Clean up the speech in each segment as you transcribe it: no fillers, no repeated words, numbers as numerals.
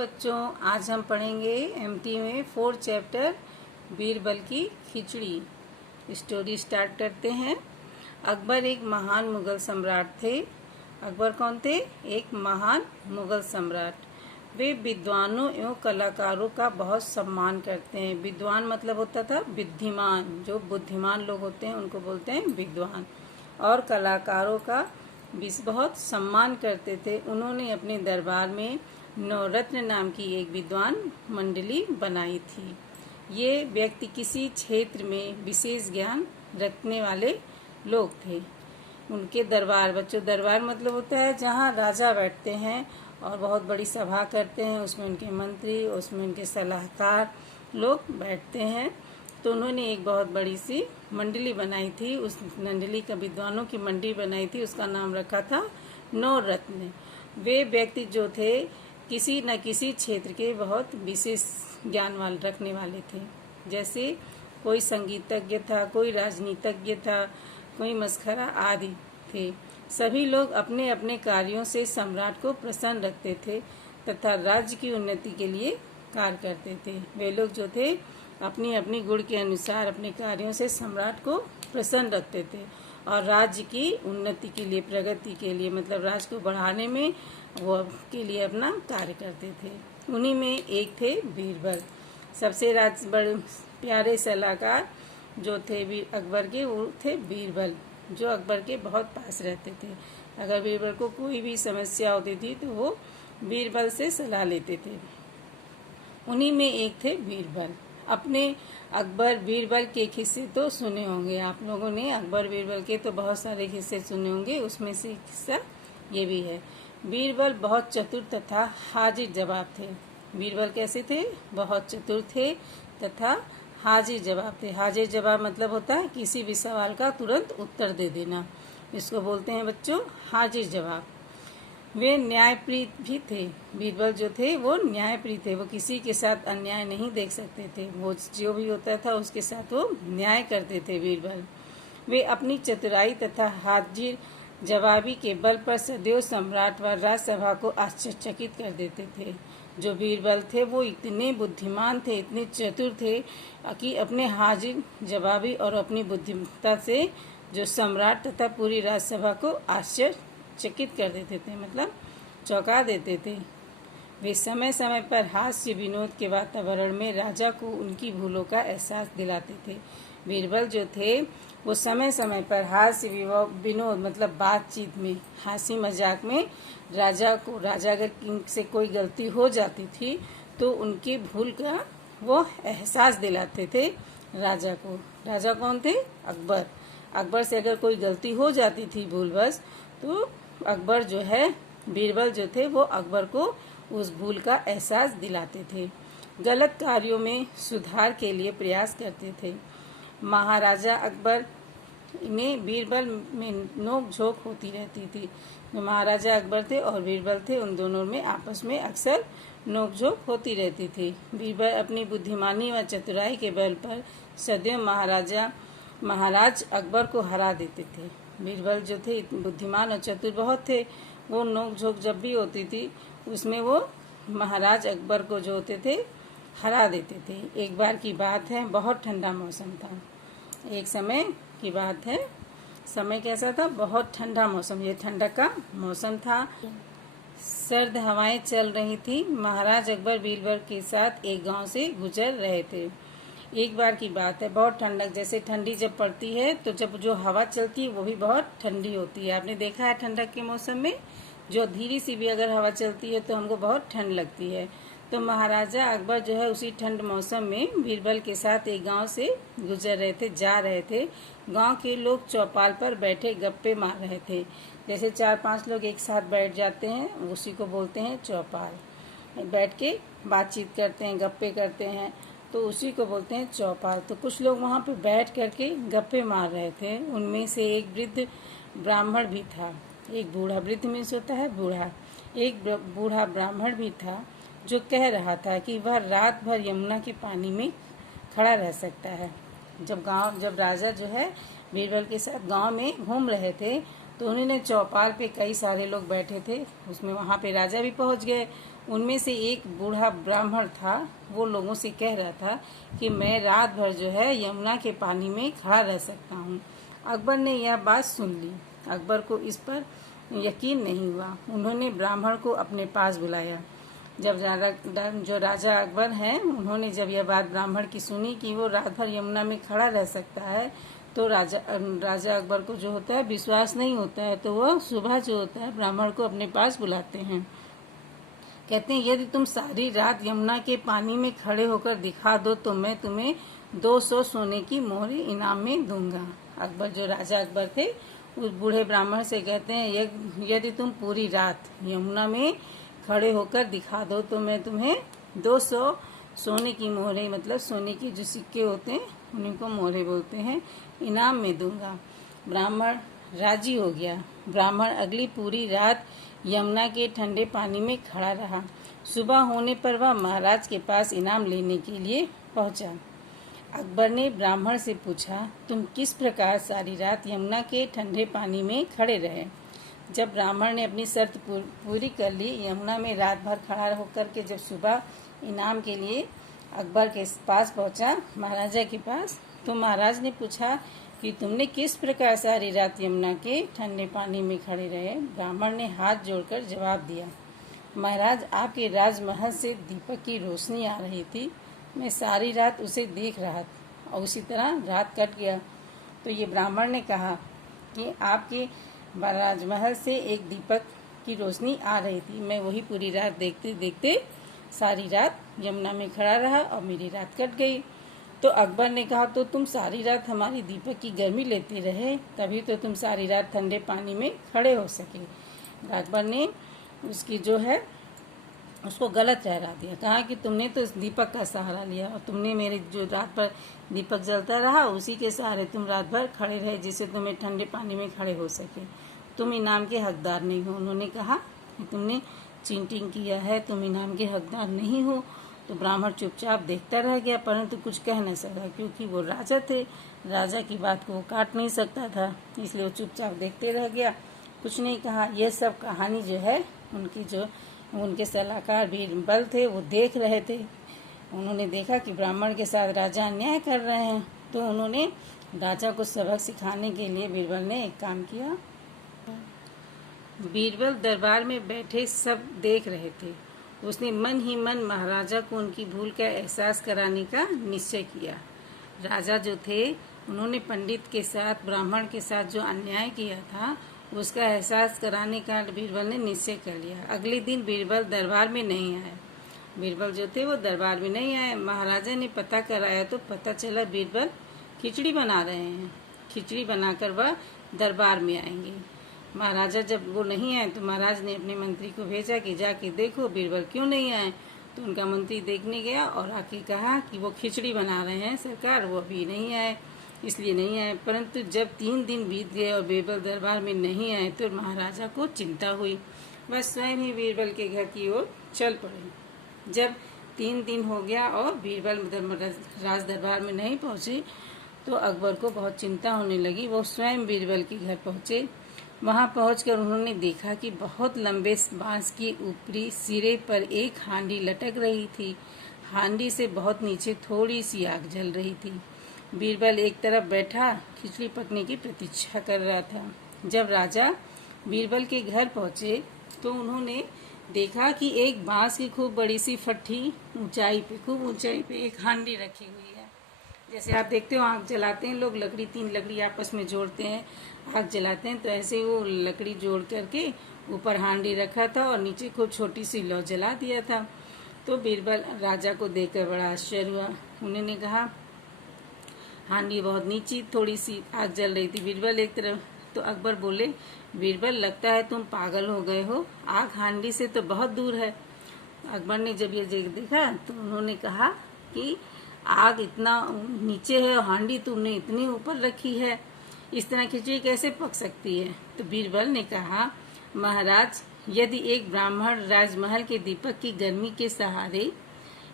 बच्चों, आज हम पढ़ेंगे एमटी में 4 चैप्टर बीरबल की खिचड़ी। स्टोरी स्टार्ट करते हैं। अकबर एक महान मुगल सम्राट थे। अकबर कौन थे? एक महान मुगल सम्राट। वे विद्वानों एवं कलाकारों का बहुत सम्मान करते हैं। विद्वान मतलब होता था बुद्धिमान। जो बुद्धिमान लोग होते हैं उनको बोलते हैं विद्वान। और कलाकारों का भी बहुत सम्मान करते थे। उन्होंने अपने दरबार में नवरत्न नाम की एक विद्वान मंडली बनाई थी। ये व्यक्ति किसी क्षेत्र में विशेष ज्ञान रखने वाले लोग थे। उनके दरबार, बच्चों दरबार मतलब होता है जहाँ राजा बैठते हैं और बहुत बड़ी सभा करते हैं। उसमें उनके मंत्री, उसमें उनके सलाहकार लोग बैठते हैं। तो उन्होंने एक बहुत बड़ी सी मंडली बनाई थी। उस मंडली का विद्वानों की मंडली बनाई थी, उसका नाम रखा था नवरत्न। वे व्यक्ति जो थे किसी न किसी क्षेत्र के बहुत विशेष ज्ञान रखने वाले थे। जैसे कोई संगीतज्ञ था, कोई राजनीतिज्ञ था, कोई मस्खरा आदि थे। सभी लोग अपने अपने कार्यों से सम्राट को प्रसन्न रखते थे तथा राज्य की उन्नति के लिए कार्य करते थे। वे लोग जो थे अपनी अपनी गुण के अनुसार अपने कार्यों से सम्राट को प्रसन्न रखते थे और राज्य की उन्नति के लिए, प्रगति के लिए, मतलब राज्य को बढ़ाने में वो के लिए अपना कार्य करते थे। उन्हीं में एक थे बीरबल। सबसे बड़े प्यारे सलाहकार जो थे अकबर के, वो थे बीरबल, जो अकबर के बहुत पास रहते थे। अगर बीरबल को कोई भी समस्या होती थी तो वो बीरबल से सलाह लेते थे। उन्हीं में एक थे बीरबल। अपने अकबर बीरबल के किस्से तो सुने होंगे आप लोगों ने। अकबर बीरबल के तो बहुत सारे किस्से सुने होंगे, उसमें से किस्सा ये भी है। बीरबल बहुत चतुर तथा हाजिर जवाब थे। बीरबल कैसे थे? बहुत चतुर थे तथा हाजिर जवाब थे। हाजिर जवाब मतलब होता है किसी भी सवाल का तुरंत उत्तर दे देना। इसको बोलते हैं बच्चों हाजिर जवाब। वे न्यायप्रिय भी थे। बीरबल जो थे वो न्यायप्रिय थे। वो किसी के साथ अन्याय नहीं देख सकते थे। वो जो भी होता था उसके साथ वो न्याय करते थे बीरबल। वे अपनी चतुराई तथा हाजिर जवाबी के बल पर सदैव सम्राट व राजसभा को आश्चर्यचकित कर देते थे। जो बीरबल थे वो इतने बुद्धिमान थे, इतने चतुर थे कि अपने हाजिर जवाबी और अपनी बुद्धिमत्ता से जो सम्राट तथा पूरी राजसभा को आश्चर्यचकित कर देते थे, मतलब चौंका देते थे। वे समय समय पर हास्य विनोद के वातावरण में राजा को उनकी भूलों का एहसास दिलाते थे। बीरबल जो थे वो समय समय पर हास्य विनोद मतलब बातचीत में, हंसी मजाक में राजा अगर से कोई गलती हो जाती थी तो उनकी भूल का वो एहसास दिलाते थे राजा को। राजा कौन थे? अकबर। अकबर से अगर कोई गलती हो जाती थी भूलवश, तो अकबर जो है, बीरबल जो थे वो अकबर को उस भूल का एहसास दिलाते थे। गलत कार्यों में सुधार के लिए प्रयास करते थे। महाराजा अकबर में बीरबल में नोक झोंक होती रहती थी। जो महाराजा अकबर थे और बीरबल थे, उन दोनों में आपस में अक्सर नोक झोंक होती रहती थी। बीरबल अपनी बुद्धिमानी व चतुराई के बल पर सदैव महाराज अकबर को हरा देते थे। बीरबल जो थे बुद्धिमान और चतुर बहुत थे। वो नोक झोंक जब भी होती थी उसमें वो महाराज अकबर को जो होते थे हरा देते थे। एक बार की बात है, बहुत ठंडा मौसम था। एक समय की बात है, समय कैसा था? बहुत ठंडा मौसम। ये ठंडक का मौसम था। सर्द हवाएं चल रही थी। महाराज अकबर बीरबल के साथ एक गांव से गुजर रहे थे। एक बार की बात है, बहुत ठंडक, जैसे ठंडी जब पड़ती है तो जब जो हवा चलती है वो भी बहुत ठंडी होती है। आपने देखा है ठंडक के मौसम में जो धीरे सी भी अगर हवा चलती है तो हमको बहुत ठंड लगती है। तो महाराजा अकबर जो है उसी ठंड मौसम में बीरबल के साथ एक गांव से गुजर रहे थे, जा रहे थे। गांव के लोग चौपाल पर बैठे गप्पे मार रहे थे। जैसे 4-5 लोग एक साथ बैठ जाते हैं, उसी को बोलते हैं चौपाल। बैठ के बातचीत करते हैं, गप्पे करते हैं, तो उसी को बोलते हैं चौपाल। तो कुछ लोग वहाँ पे बैठ करके गप्पे मार रहे थे। उनमें से एक वृद्ध ब्राह्मण भी था। एक बूढ़ा, वृद्ध मीन्स होता है बूढ़ा। एक बूढ़ा ब्राह्मण भी था जो कह रहा था कि वह रात भर यमुना के पानी में खड़ा रह सकता है। जब राजा जो है बीरबल के साथ गांव में घूम रहे थे तो उन्होंने चौपाल पे कई सारे लोग बैठे थे, उसमें वहाँ पे राजा भी पहुँच गए। उनमें से एक बूढ़ा ब्राह्मण था, वो लोगों से कह रहा था कि मैं रात भर जो है यमुना के पानी में खड़ा रह सकता हूँ। अकबर ने यह बात सुन ली। अकबर को इस पर यकीन नहीं हुआ। उन्होंने ब्राह्मण को अपने पास बुलाया। जब जो राजा अकबर हैं, उन्होंने जब यह बात ब्राह्मण की सुनी कि वो रात भर यमुना में खड़ा रह सकता है, तो राजा अकबर को जो होता है विश्वास नहीं होता है, तो वह सुबह जो होता है ब्राह्मण को अपने पास बुलाते हैं। कहते हैं यदि तुम सारी रात यमुना के पानी में खड़े होकर दिखा दो तो मैं तुम्हें 200 सोने की मोहरें इनाम में दूंगा। अकबर जो राजा अकबर थे उस बूढ़े ब्राह्मण से कहते हैं यदि तुम पूरी रात यमुना में खड़े होकर दिखा दो तो मैं तुम्हें 200 सोने की मोहरें, मतलब सोने के जो सिक्के होते हैं उन्हीं को मोहरें बोलते हैं, इनाम में दूंगा। ब्राह्मण राजी हो गया। ब्राह्मण अगली पूरी रात यमुना के ठंडे पानी में खड़ा रहा। सुबह होने पर वह महाराज के पास इनाम लेने के लिए पहुंचा। अकबर ने ब्राह्मण से पूछा, तुम किस प्रकार सारी रात यमुना के ठंडे पानी में खड़े रहे? जब ब्राह्मण ने अपनी शर्त पूरी कर ली, यमुना में रात भर खड़ा होकर के जब सुबह इनाम के लिए अकबर के पास पहुंचा, महाराजा के पास, तो महाराज ने पूछा कि तुमने किस प्रकार सारी रात यमुना के ठंडे पानी में खड़े रहे? ब्राह्मण ने हाथ जोड़कर जवाब दिया, महाराज आपके राजमहल से दीपक की रोशनी आ रही थी, मैं सारी रात उसे देख रहा था और उसी तरह रात कट गया। तो ये ब्राह्मण ने कहा कि आपके राजमहल से एक दीपक की रोशनी आ रही थी, मैं वही पूरी रात देखते देखते सारी रात यमुना में खड़ा रहा और मेरी रात कट गई। तो अकबर ने कहा, तो तुम सारी रात हमारी दीपक की गर्मी लेते रहे, तभी तो तुम सारी रात ठंडे पानी में खड़े हो सके। अकबर ने उसकी जो है उसको गलत ठहरा दिया, कहा कि तुमने तो इस दीपक का सहारा लिया और तुमने मेरे जो रात भर दीपक जलता रहा उसी के सहारे तुम रात भर खड़े रहे, जिससे तुम्हें ठंडे पानी में खड़े हो सके। तुम इनाम के हकदार नहीं हो। उन्होंने कहा कि तुमने चीटिंग किया है, तुम इनाम के हकदार नहीं हो। तो ब्राह्मण चुपचाप देखता रह गया, परंतु कुछ कह न सका, क्योंकि वो राजा थे, राजा की बात को वो काट नहीं सकता था, इसलिए वो चुपचाप देखते रह गया, कुछ नहीं कहा। यह सब कहानी जो है उनके सलाहकार बीरबल थे, वो देख रहे थे। उन्होंने देखा कि ब्राह्मण के साथ राजा अन्याय कर रहे हैं, तो उन्होंने राजा को सबक सिखाने के लिए बीरबल ने एक काम किया। बीरबल दरबार में बैठे सब देख रहे थे। उसने मन ही मन महाराजा को उनकी भूल का एहसास कराने का निश्चय किया। राजा जो थे उन्होंने पंडित के साथ, ब्राह्मण के साथ जो अन्याय किया था उसका एहसास कराने का बीरबल ने निश्चय कर लिया। अगले दिन बीरबल दरबार में नहीं आए। बीरबल जो थे वो दरबार में नहीं आए। महाराजा ने पता कराया तो पता चला बीरबल खिचड़ी बना रहे हैं। खिचड़ी बनाकर वह दरबार में आएंगे। महाराजा जब वो नहीं आए तो महाराज ने अपने मंत्री को भेजा कि जाके देखो बीरबल क्यों नहीं आए। तो उनका मंत्री देखने गया और आके कहा कि वो खिचड़ी बना रहे हैं सरकार, वो अभी नहीं आए, इसलिए नहीं आए। परंतु जब 3 दिन बीत गए और बीरबल दरबार में नहीं आए तो महाराजा को चिंता हुई। वह स्वयं ही बीरबल के घर की ओर चल पड़े। जब 3 दिन हो गया और बीरबल राज दरबार में नहीं पहुंचे तो अकबर को बहुत चिंता होने लगी। वो स्वयं बीरबल के घर पहुंचे। वहां पहुंचकर उन्होंने देखा कि बहुत लंबे बांस की ऊपरी सिरे पर एक हांडी लटक रही थी। हांडी से बहुत नीचे थोड़ी सी आग जल रही थी। बीरबल एक तरफ बैठा खिचड़ी पकने की प्रतीक्षा कर रहा था। जब राजा बीरबल के घर पहुंचे तो उन्होंने देखा कि एक बांस की खूब बड़ी सी फट्टी खूब ऊंचाई पे एक हांडी रखी हुई है। जैसे आप देखते हो आग जलाते हैं लोग, 3 लकड़ी आपस में जोड़ते हैं, आग जलाते हैं, तो ऐसे वो लकड़ी जोड़ करके ऊपर हांडी रखा था और नीचे खूब छोटी सी लौ जला दिया था। तो बीरबल राजा को देखकर बड़ा आश्चर्य हुआ। उन्होंने कहा हांडी बहुत नीची, थोड़ी सी आग जल रही थी, बीरबल एक तरफ। तो अकबर बोले, बीरबल लगता है तुम पागल हो गए हो, आग हांडी से तो बहुत दूर है। अकबर ने जब ये देखा तो उन्होंने कहा कि आग इतना नीचे है और हांडी तुमने इतनी ऊपर रखी है, इस तरह खिचड़ी कैसे पक सकती है? तो बीरबल ने कहा, महाराज यदि एक ब्राह्मण राजमहल के दीपक की गर्मी के सहारे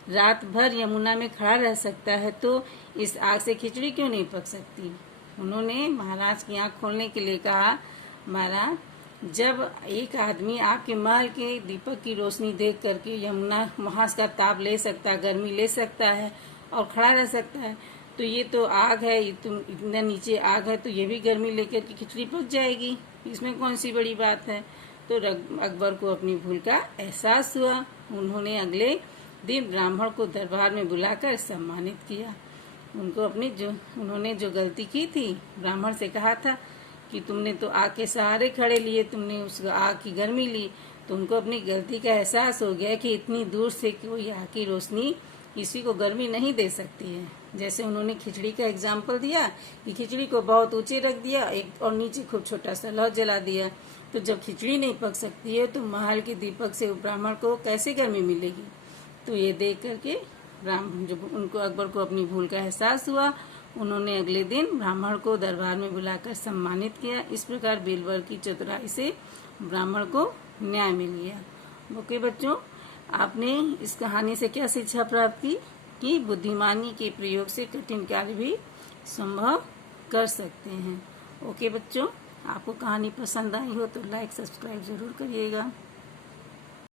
रात भर यमुना में खड़ा रह सकता है तो इस आग से खिचड़ी क्यों नहीं पक सकती? उन्होंने महाराज की आंख खोलने के लिए कहा, महाराज जब एक आदमी आपके महल के दीपक की रोशनी देख करके यमुना वहां का ताप ले सकता है, गर्मी ले सकता है और खड़ा रह सकता है, तो ये तो आग है, ये तुम इतना नीचे आग है, तो ये भी गर्मी लेकर के खिचड़ी पक जाएगी, इसमें कौन सी बड़ी बात है। तो अकबर को अपनी भूल का एहसास हुआ। उन्होंने अगले दिन ब्राह्मण को दरबार में बुलाकर सम्मानित किया। उन्होंने जो गलती की थी, ब्राह्मण से कहा था कि तुमने तो आग के सहारे खड़े लिए, तुमने उस आग की गर्मी ली, तो उनको अपनी गलती का एहसास हो गया कि इतनी दूर से कोई आग की रोशनी किसी को गर्मी नहीं दे सकती है। जैसे उन्होंने खिचड़ी का एग्जाम्पल दिया कि खिचड़ी को बहुत ऊंचे रख दिया एक और नीचे खूब छोटा सा लौ जला दिया, तो जब खिचड़ी नहीं पक सकती है तो महल के दीपक से ब्राह्मण को कैसे गर्मी मिलेगी। तो ये देख करके जब उनको अकबर को अपनी भूल का एहसास हुआ, उन्होंने अगले दिन ब्राह्मण को दरबार में बुलाकर सम्मानित किया। इस प्रकार बीरबल की चतुराई से ब्राह्मण को न्याय मिल गया। ओके बच्चों, आपने इस कहानी से क्या शिक्षा प्राप्त की कि बुद्धिमानी के प्रयोग से कठिन कार्य भी संभव कर सकते हैं। ओके बच्चों, आपको कहानी पसंद आई हो तो लाइक सब्सक्राइब जरूर करिएगा।